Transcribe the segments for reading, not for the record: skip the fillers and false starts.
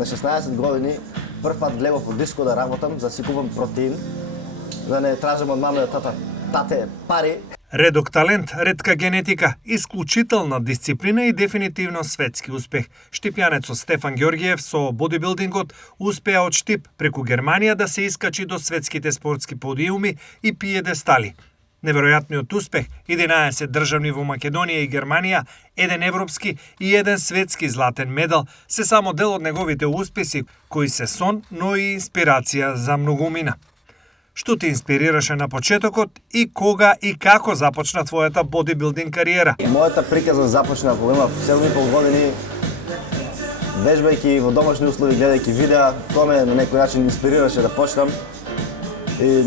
на 16 години прв пат гледав од диско да работам, за да си купам протеин, да не тражам од мама и тате пари. Редок талент, ретка генетика, исклучителна дисциплина и дефинитивно светски успех. Штипјанецот Стефан Ѓорѓиев со бодибилдингот успеа од Штип преку Германија да се искачи до светските спортски подиуми и пиедестали. Неверојатниот успех, 11 државни во Македонија и Германија, 1 европски и 1 светски златен медал, се само дел од неговите успеси, кои се сон, но и инспирација за многумина. Што те инспирираше на почетокот и кога и како започна твојата бодибилдинг кариера? Мојата приказна започна кога имав 7,5 години, вежбајќи во домашни услови, гледајќи видеа, тоа ме на некој начин инспирираше да почнам. И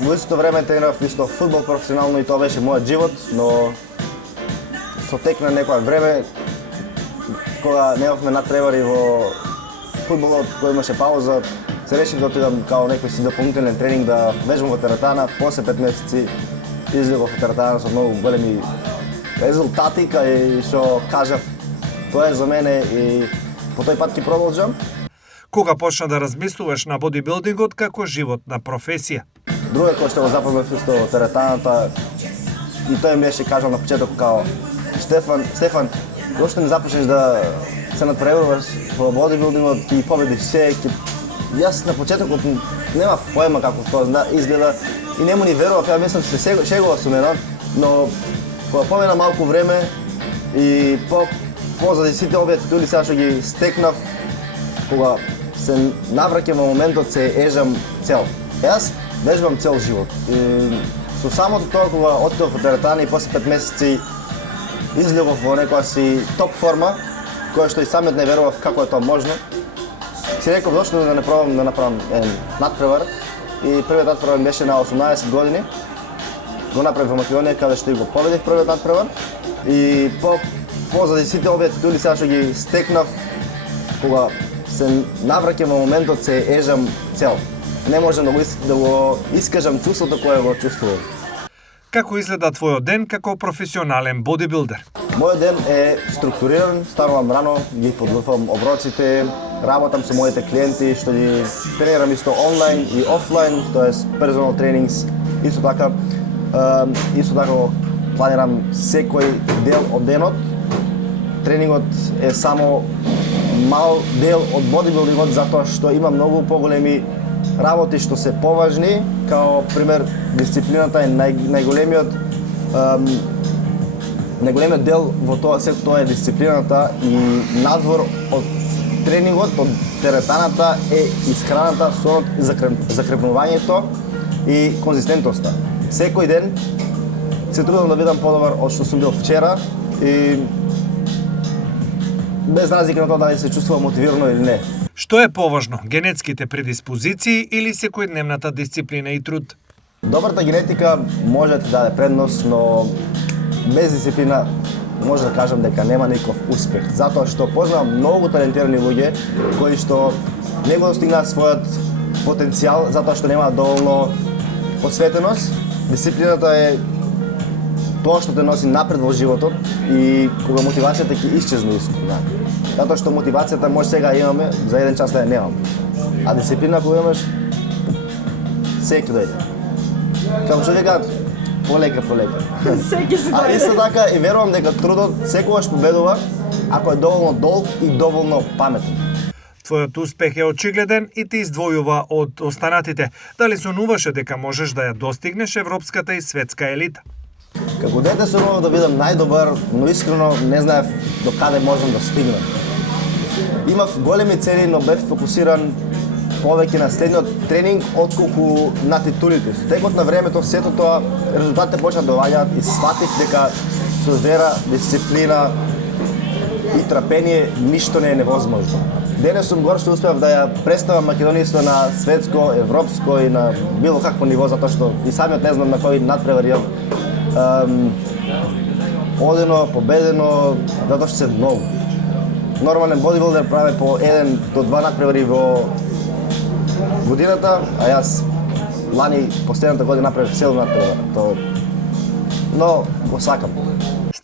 во истото време тренирав исто фудбал професионално и тоа беше мојот живот, но со тек на некоја време, кога немавме надпревари во фудбалот, кога имаше пауза, се решив да отидам као некој си дополнителен тренинг да вежбам во теретана. После 5 месеци излегов во теретана со многу големи резултати, кај што кажав тоа е за мене и по тој пат ќе продолжам. Кога почна да размислуваш на бодибилдингот како животна професија? Друго кој што го запознав исто во теретаната и тој ми беше кажал на почеток као Стефан, зошто не започнеш да се надпреваруваш во бодибилдингот и победиш се? Јас на почетокот немав поема како тоа изгледа и не му ни верував, ја мислам се шегував со мене, но кога помина малку време и позади сите овие титули сега што ги стекнав, кога се навраќам во моментот, се ежам цел. Јас вежбам цел живот. И со самото тоа кога отидов во теретана и после 5 месеци излегов во некоја си топ форма, која што и самиот не верував како е тоа можно, си реков зошто да не пробам да направам еден надпревар и првиот надпревар беше на 18 години. Го направив во Македонија каде што и го победив првиот надпревар и позади сите овие титули сега што ги стекнав, кога се навраќам во моментот, се ежам цел. Не можам да го искажам чувството кое го чувствувам. Како изгледа твојот ден како професионален бодибилдер? Мојот ден е структуриран, станувам рано, ги подготвувам оброците, работам со моите клиенти, што ги тренирам исто онлайн и офлайн, тоест персонал тренингс, исто така планирам секој дел од денот. Тренингот е само мал дел од бодибилдингот затоа што има многу поголеми работи што се поважни, као пример дисциплината е најголемиот дел во тоа, сето тоа е дисциплината и надвор од тренингот, од теретаната е исхраната, сонот, закрепнувањето и конзистентноста. Секој ден се трудам да бидам подобар од што сум бил вчера и без разлика на тоа дали се чувствувам мотивирано или не. Што е поважно, генетските предиспозиции или секојдневната дисциплина и труд? Добрата генетика може да ти даде предност, но без дисциплина може да кажам дека нема никаков успех. Затоа што познавам многу талентирани луѓе кои што не го достигнаат својот потенцијал затоа што немаат доволно посветеност. Дисциплината е тоа што те носи напред во животот и кога мотивацијата ќе исчезне исто. Затоа што мотивацијата може сега имаме, за еден час да ја немам. А дисциплина кога имаш, секој дојде. Како што викаат, полека. Секи се дојде. А исто така и верувам дека трудот секогаш победува ако е доволно долг и доволно паметен. Твојот успех е очигледен и те издвојува од останатите. Дали сонуваше дека можеш да ја достигнеш европската и светска елита? Како дете сонував да бидам најдобар, но искрено не знаев до каде можам да стигнам. Имав големи цели, но бев фокусиран повеќе на следниот тренинг отколку на титулите. Со текот на времето сето тоа резултатите почна да доаѓаат и сфатив дека со вера, дисциплина и трпение ништо не е невозможно. Денес сум гор што успеав да ја представам Македонијата на светско, европско и на било какво ниво, затоа што и самиот не знам на кој надпревар имам одено, победено, затоа што се многу. Нормален бодибилдер прави по 1 до 2 надпревари во годината, а јас лани последната година направив 7 надпревара. Но го сакам.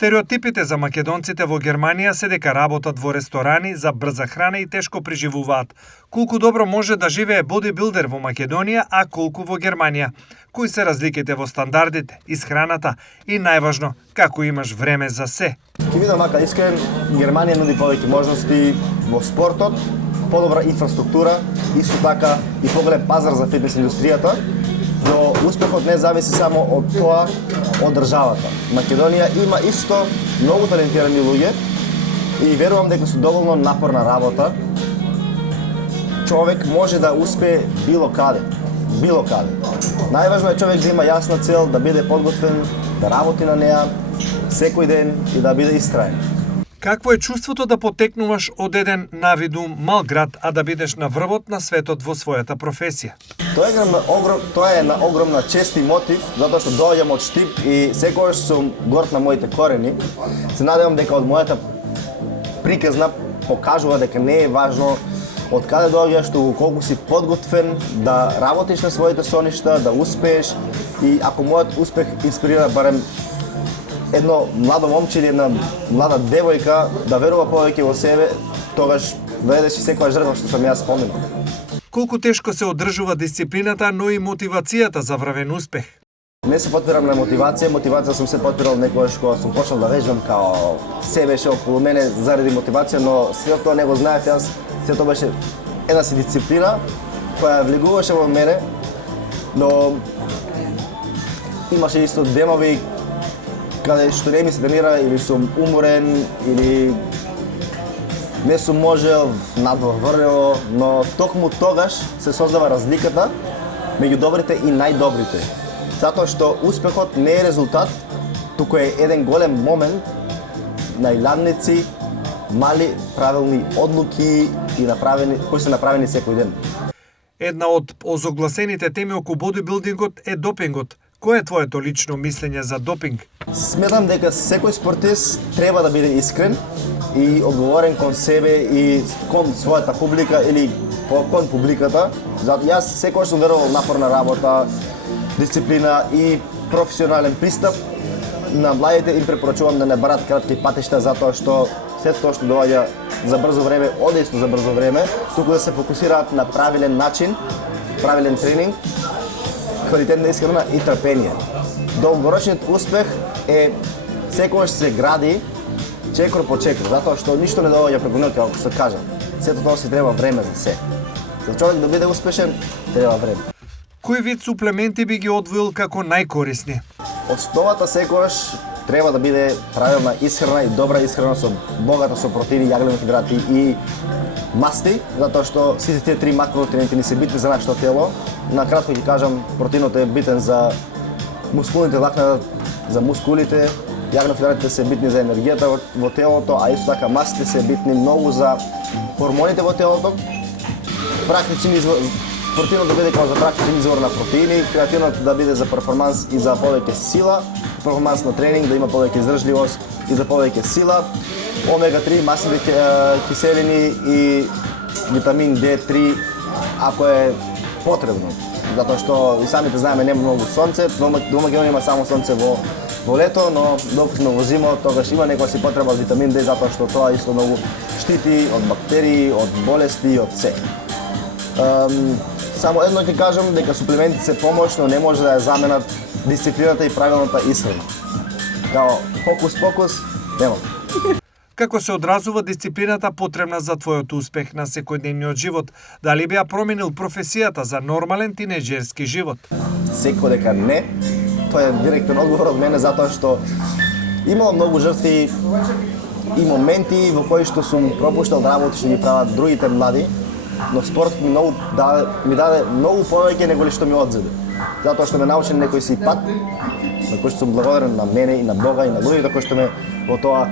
Стереотипите за македонците во Германија се дека работат во ресторани за брза храна и тешко преживуваат. Колку добро може да живее бодибилдер во Македонија, а колку во Германија? Кои се разликите во стандардите, исхраната и најважно, како имаш време за се? Ќе видам мака искрен, Германија нуди повеќе можности во спортот, подобра инфраструктура, исто така и поголем пазар за фитнес индустријата, но успехот не зависи само од тоа, од државата. Македонија има исто многу талентирани луѓе и верувам дека со доволно напорна работа човек може да успее било каде. Било каде. Најважно е човек да има јасна цел, да биде подготвен, да работи на неа секој ден и да биде истраен. Какво е чувството да потекнуваш од еден навиду мал град, а да бидеш на врвот на светот во својата професија? Тоа е на огромна чест и мотив, затоа што доаѓам од Штип и секогаш сум горд на моите корени. Се надевам дека од мојата приказна покажува дека не е важно од каде доаѓаш, туку колку си подготвен да работиш на своите соништа, да успееш и ако мојот успех инспирира барем едно младо момче или една млада девојка да верува повеќе во себе, тогаш доедеш и секоја жртва што сам јас споменал. Колку тешко се одржува дисциплината, но и мотивацијата за вравен успех? Не се потпирам на мотивација сум се потпирал некогаш кога сум почнал да вежбам као се беше околу мене заради мотивација, но се тоа не го знаев јас, се тоа беше една си дисциплина која влегуваше во мене, но имаше исто денови каде што не ми се тренира или сум уморен или не сум можел надврврнево, но токму тогаш се создава разликата меѓу добрите и најдобрите. Затоа што успехот не е резултат, туку е еден голем момент на илјадници, мали правилни одлуки и кои се направени секој ден. Една од озогласените теми околу бодибилдингот е допингот. Кој е твоето лично мислење за допинг? Сметам дека секој спортист треба да биде искрен и одговорен кон себе и кон својата публика или кон публиката. Затоа јас секогаш сум верувал напорна работа, дисциплина и професионален пристап. На младите им препорачувам да не барат кратки патишта затоа што сето тоа што доаѓа за брзо време, оде исто за брзо време, туку да се фокусираат на правилен начин, правилен тренинг, квалитетна исхрана и трпение. Долгорочниот успех е секогаш се гради чекор по чекор, затоа што ништо не доаѓа преку ноќ, како што кажам. Сето тоа си треба време за се. За човек да биде успешен, треба време. Кој вид суплементи би ги одвоил како најкорисни? Основата секогаш треба да биде правилна исхрана и добра исхрана со богата со протеини, јаглени хидрати и масти, затоа што сите тие три макронутриенти ни се битни за нашето тело. На кратко ќе кажам, протеинот е битен за мускулните влакна, за мускулите, јаглени хидратите се битни за енергијата во телото, а исто така мастите се битни многу за хормоните во телото. Протеинот да биде како за практичен извор на протеини, креатинот да биде за перформанс и за повеќе сила, перформанс на тренинг, да има повеќе издржливост и за повеќе сила, омега-3, масните киселини и витамин D3 ако е потребно. Затоа што и самите знаеме нема многу сонце, во Македонија има само сонце во лето, но докато сме во зима, тогаш има некоја си потреба од витамин D затоа што тоа исто многу штити од бактерии, од болести и од се. Само едно ќе кажам дека суплементите се помош, но не може да ја заменат дисциплината и правилната исхрана. Као фокус, нема. Како се одразува дисциплината потребна за твојот успех на секојдневниот живот? Дали би ја променил професијата за нормален тинеџерски живот? Секој дека не. Тоа е директен одговор од мене затоа што имало многу жртви и моменти во кои што сум пропуштал да работи што ги прават другите млади, но спортот ми даде многу повеќе него што ми одзеде. Затоа што ме научи на некој си пат, на кој што сум благодарен на мене и на Бога и на луѓето кои што ме во тоа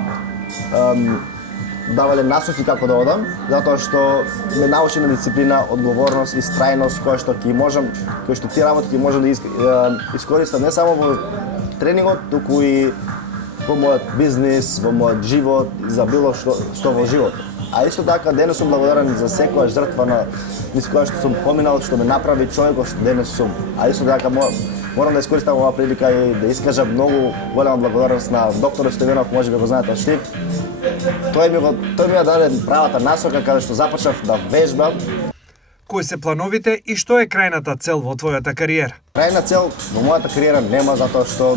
давале насоки како да одам, затоа што ме научи на дисциплина, одговорност и страјност која што тие работи ќе можам да искористам не само во тренингот, туку и во мојот бизнис, во мојот живот и за било што во животот. А исто така денес сум благодарен за секоја жртва на низ која што сум поминал, што ме направи човекот што денес сум. А исто така морам да искористам оваа прилика и да искажам многу голема благодарност на доктор Стевенов, можеби го знаете Штип. Тој ми ја даде правата насока каде што започнав да вежбам. Кои се плановите и што е крајната цел во твојата кариера? Крајна цел во мојата кариера нема, затоа што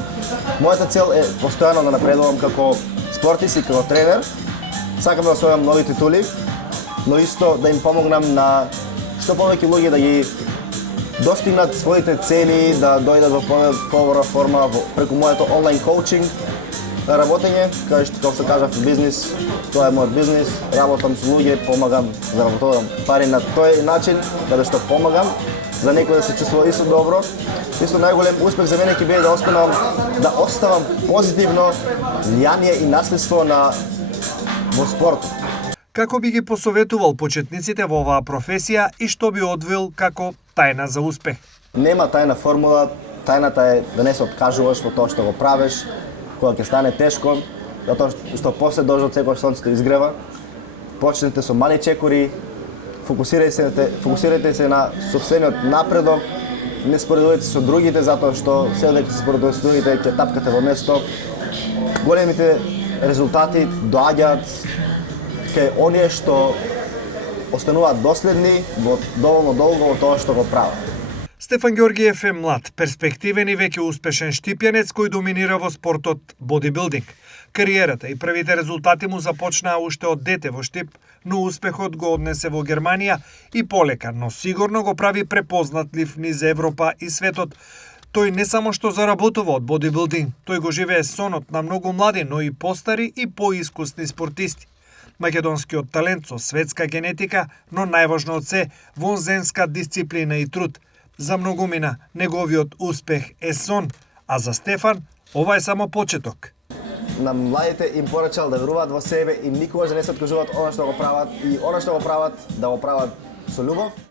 мојата цел е постојано да напредувам како спортист и како тренер. Сакам да освојам нови титули, но исто да им помогнам на што повеќе луѓе да ги достигнат своите цели, да дојдат во подобра форма преку моето онлайн коучинг работење, како што кажав, бизнис, тоа е мојот бизнис, работам со луѓе, помагам, заработувам пари на тој начин, каде што помагам за некој да се чувствува исто добро. Исто најголем успех за мене ќе биде да успеам да оставам позитивно влијание и наследство во спортот. Како би ги посоветувал почетниците во оваа професија и што би одвил како тајна за успех? Нема тајна формула, тајната е да не се откажуваш во тоа што го правиш, кога ќе стане тешко, затоа што после дождот секој сонцето изгрева. Почнете со мали чекори, фокусирајте се на сопствениот напредок, не споредувајте со другите, затоа што се дека се споредувате со другите ќе тапкате во место. Големите резултати доаѓаат кај оние што остануваат доследни доволно долго во тоа што го прават. Стефан Ѓоргиев е млад, перспективен и веќе успешен штипјанец кој доминира во спортот бодибилдинг. Кариерата и првите резултати му започнаа уште од дете во Штип, но успехот го однесе во Германија и полека, но сигурно го прави препознатлив низ Европа и светот. Тој не само што заработува од бодибилдинг, тој го живее сонот на многу млади, но и постари и поискусни спортисти. Македонскиот талент со светска генетика, но најважно од се, вонземска дисциплина и труд. За многумина неговиот успех е сон, а за Стефан ова е само почеток. На младите им порачал да веруваат во себе и никогаш да не се откажуваат она што го прават и она што го прават да го прават со љубов.